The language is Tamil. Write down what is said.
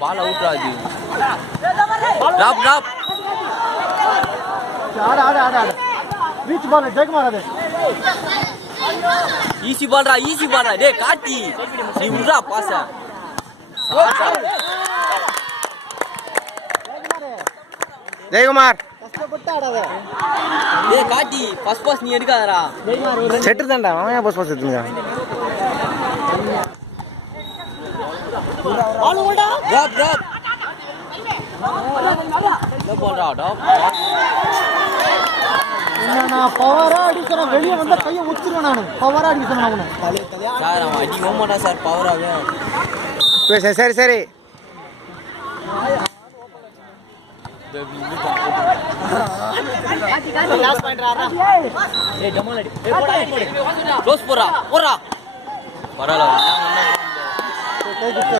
பால் அவுட் ஆகுது. டிராப் டிராப் ரீச் பால் ஜெயக்குமார் அது ஈஸி பால்ரா ஈஸி பால்ரா டேய் காட்டி நீ உட்றா பாஸ ஜெயக்குமார் டேய் காட்டி ஃபர்ஸ்ட் பாஸ் நீ எடுக்காதடா செட்டு தான்டா அவன் ஏன் பாஸ் எடுத்துங்க டிராப் டிராப் என்ன பால்ரா டாப் நான் பவரா அடிக்கிறேன் வெளியே வந்தா கையை உச்சிருவேன் நான் பவரா அடிக்கிறேன் அவனை சார் அவன் அடிக்க மாட்டான் சார் பவராவே சரி சரி ஏய் டமால் அடி ஏய் போடா க்ளோஸ் போடா போடா பரவாயில்லை